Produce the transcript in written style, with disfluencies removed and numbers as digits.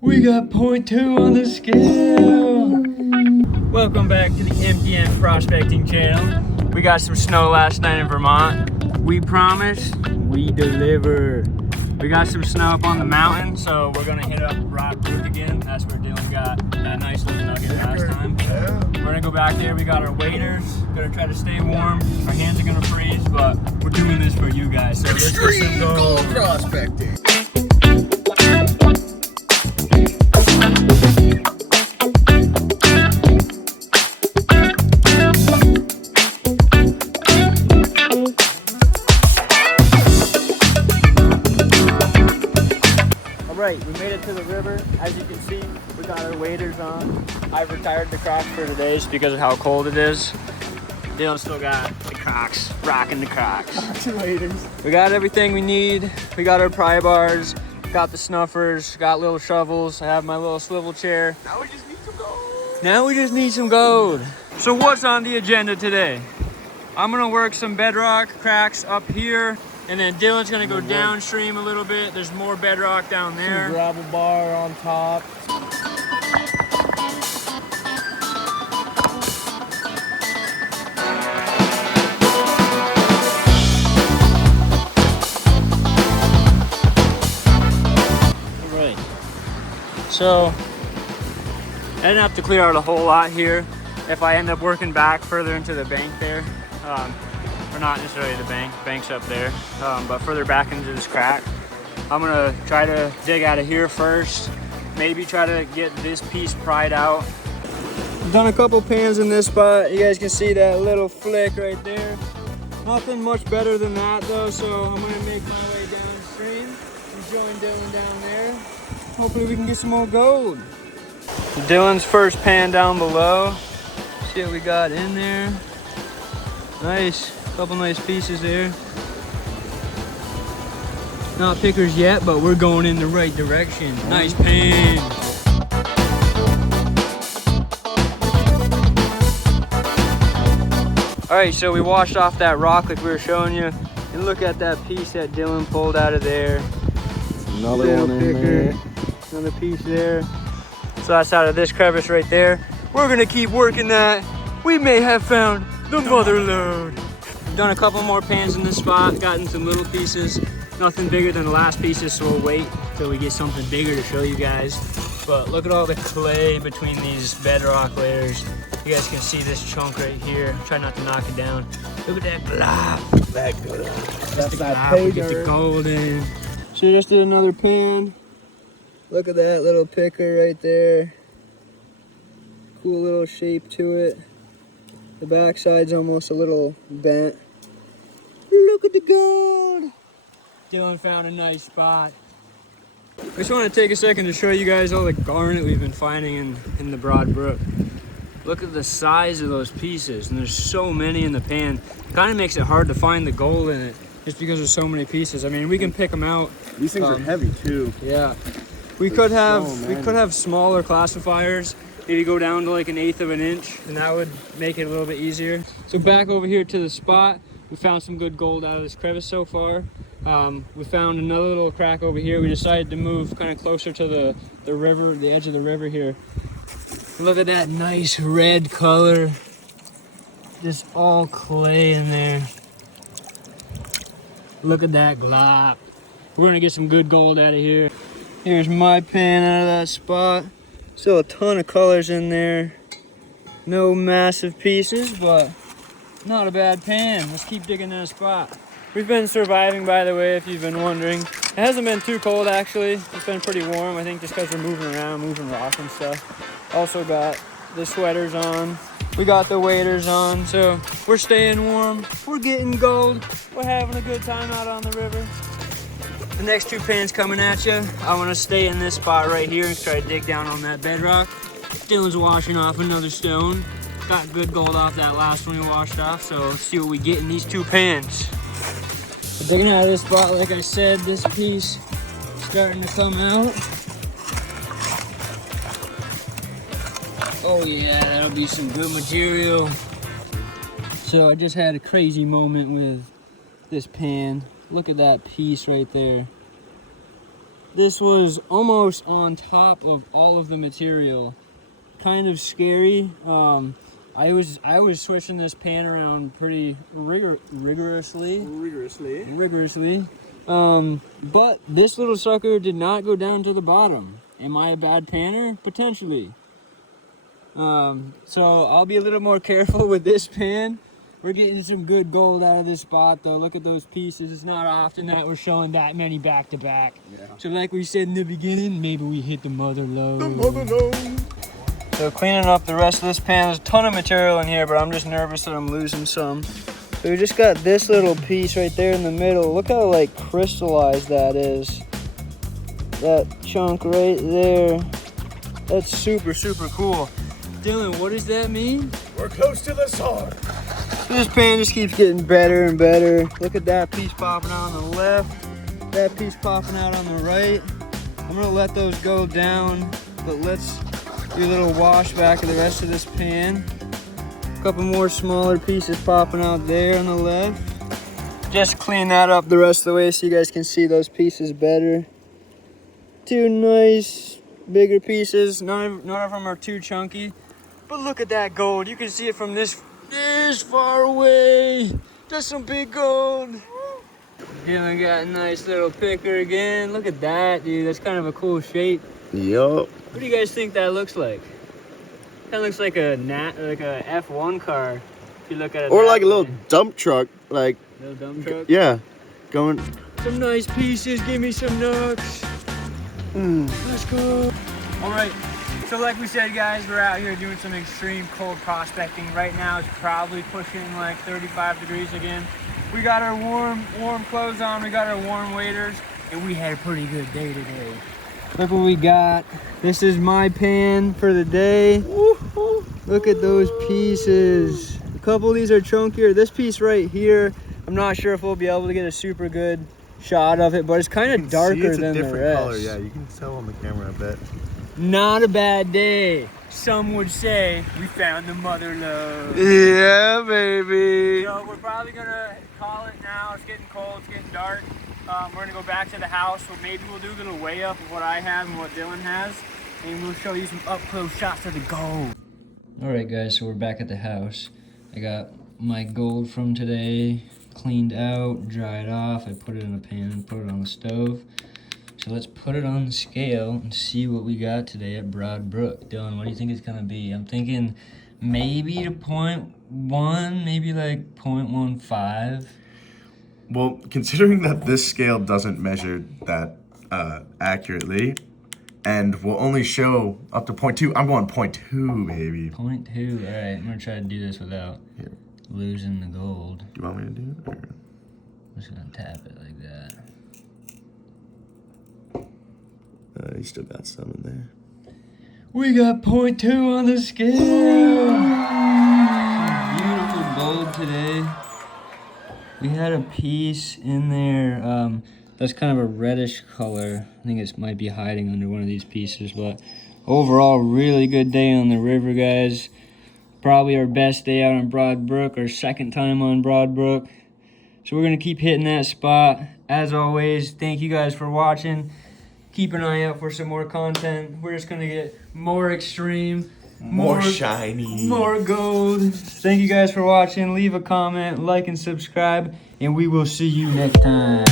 We got 0.2 on the scale. Welcome back to the MTN Prospecting Channel. We got some snow last night in Vermont. We promise, we deliver. We got some snow up on the mountain, so we're gonna hit up Rock Brook again. That's where Dylan got that nice little nugget last time. We're gonna go back there. We got our waders. Gonna try to stay warm. Our hands are gonna freeze, but we're doing this for you guys. So let's get some gold prospecting. Right, we made it to the river. As you can see, we got our waders on. I've retired the Crocs for today just because of how cold it is. Dylan still got the Crocs, rocking the Crocs. Waders. We got everything we need. We got our pry bars, got the snuffers, got little shovels. I have my little swivel chair. Now we just need some gold. Now we just need some gold. So what's on the agenda today? I'm gonna work some bedrock cracks up here. And then Dylan's gonna go downstream a little bit. There's more bedrock down there. Some gravel bar on top. Right. So I didn't have to clear out a whole lot here. If I end up working back further into the bank there, or not necessarily the bank's up there, but further back into this crack, I'm gonna try to dig out of here first, maybe try to get this piece pried out. I've done a couple pans in this spot. You guys can see that little flick right there. Nothing much better than that though, so I'm gonna make my way downstream and join Dylan down there. Hopefully we can get some more gold. Dylan's first pan down below. See what we got in there. Nice. Couple nice pieces there. Not pickers yet, but we're going in the right direction. Nice pan. All right, so we washed off that rock like we were showing you. And look at that piece that Dylan pulled out of there. Another one in there. Another piece there. So that's out of this crevice right there. We're gonna keep working that. We may have found the motherlode. Done a couple more pans in this spot, gotten some little pieces, nothing bigger than the last pieces, so we'll wait till we get something bigger to show you guys. But look at all the clay between these bedrock layers. You guys can see this chunk right here. Try not to knock it down. Look at that glob. That good. That's that pay get the gold in. So just did another pan. Look at that little picker right there. Cool little shape to it. The backside's almost a little bent. Look at the gold! Dylan found a nice spot. I just want to take a second to show you guys all the garnet we've been finding in the Broad Brook. Look at the size of those pieces, and there's so many in the pan. Kind of makes it hard to find the gold in it, just because there's so many pieces. I mean, we can pick them out. These things are heavy too. Yeah, we could have smaller classifiers. Maybe go down to like 1/8 of an inch, and that would make it a little bit easier. So back over here to the spot, we found some good gold out of this crevice so far. We found another little crack over here. We decided to move kind of closer to the river, the edge of the river here. Look at that nice red color. Just all clay in there. Look at that glop. We're gonna get some good gold out of here. Here's my pan out of that spot. Still a ton of colors in there. No massive pieces, but not a bad pan. Let's keep digging that spot. We've been surviving, by the way, if you've been wondering. It hasn't been too cold, actually. It's been pretty warm, I think, just because we're moving around, moving rock and stuff. Also got the sweaters on. We got the waders on, so we're staying warm. We're getting gold. We're having a good time out on the river. The next two pans coming at you. I want to stay in this spot right here and try to dig down on that bedrock. Dylan's washing off another stone. Got good gold off that last one we washed off, so let's see what we get in these two pans. Digging out of this spot, like I said, this piece starting to come out. Oh yeah, that'll be some good material. So I just had a crazy moment with this pan. Look at that piece right there. this was almost on top of all of the material. Kind of scary. I was switching this pan around pretty rigorously. But this little sucker did not go down to the bottom. Am I a bad panner? Potentially. So I'll be a little more careful with this pan. We're getting some good gold out of this spot though. Look at those pieces. It's not often that we're showing that many back to back. So like we said in the beginning, maybe we hit the motherlode. So cleaning up the rest of this pan, there's a ton of material in here, but I'm just nervous that I'm losing some. So we just got this little piece right there in the middle. Look how like crystallized that is. That chunk right there. That's super, super cool. Dylan, what does that mean? We're close to the sword. This pan just keeps getting better and better. Look at that piece popping out on the left. That piece popping out on the right. I'm gonna let those go down, but let's do a little wash back of the rest of this pan. A couple more smaller pieces popping out there on the left. Just clean that up the rest of the way so you guys can see those pieces better. Two nice bigger pieces. None of them are too chunky. But look at that gold. You can see it from this far away. That's some big gold. Dylan got a nice little picker again. Look at that, dude. That's kind of a cool shape. Yup. What do you guys think that looks like? That looks like a F1 car. If you look at it. Or like a little dump truck, like. Little dump truck. Yeah, going. Some nice pieces. Give me some nuts. Let's go. All right. So like we said, guys, we're out here doing some extreme cold prospecting. Right now it's probably pushing like 35 degrees again. We got our warm clothes on. We got our warm waders, and we had a pretty good day today. Look what we got. This is my pan for the day. Look at those pieces. A couple of these are chunkier. This piece right here, I'm not sure if we'll be able to get a super good shot of it, but it's kind of darker than the rest. Color. Yeah, you can tell on the camera a bit. Not a bad day. Some would say we found the motherlode. Yeah, baby. So we're probably gonna call it now. It's getting cold, it's getting dark. We're gonna go back to the house, so maybe we'll do a little weigh up of what I have and what Dylan has, and we'll show you some up close shots of the gold. All right, guys, so we're back at the house. I got my gold from today cleaned out, dried off. I put it in a pan and put it on the stove. So let's put it on the scale and see what we got today at Broad Brook. Dylan, what do you think it's gonna be? I'm thinking maybe to 0.1, maybe like 0.15. Well, considering that this scale doesn't measure that accurately, and will only show up to 0.2, I'm going 0.2, baby. 0.2, all right, I'm gonna try to do this without losing the gold. Do you want me to do it? Or? I'm just gonna tap it like that. You still got some in there. We got 0.2 on the scale. Beautiful gold today. We had a piece in there that's kind of a reddish color. I think it might be hiding under one of these pieces, but overall, really good day on the river, guys. Probably our best day out on Broad Brook, our second time on Broad Brook. So we're gonna keep hitting that spot. As always, thank you guys for watching. Keep an eye out for some more content. We're just gonna get more extreme, more shiny, more gold. Thank you guys for watching. Leave a comment, like, and subscribe, and we will see you next time.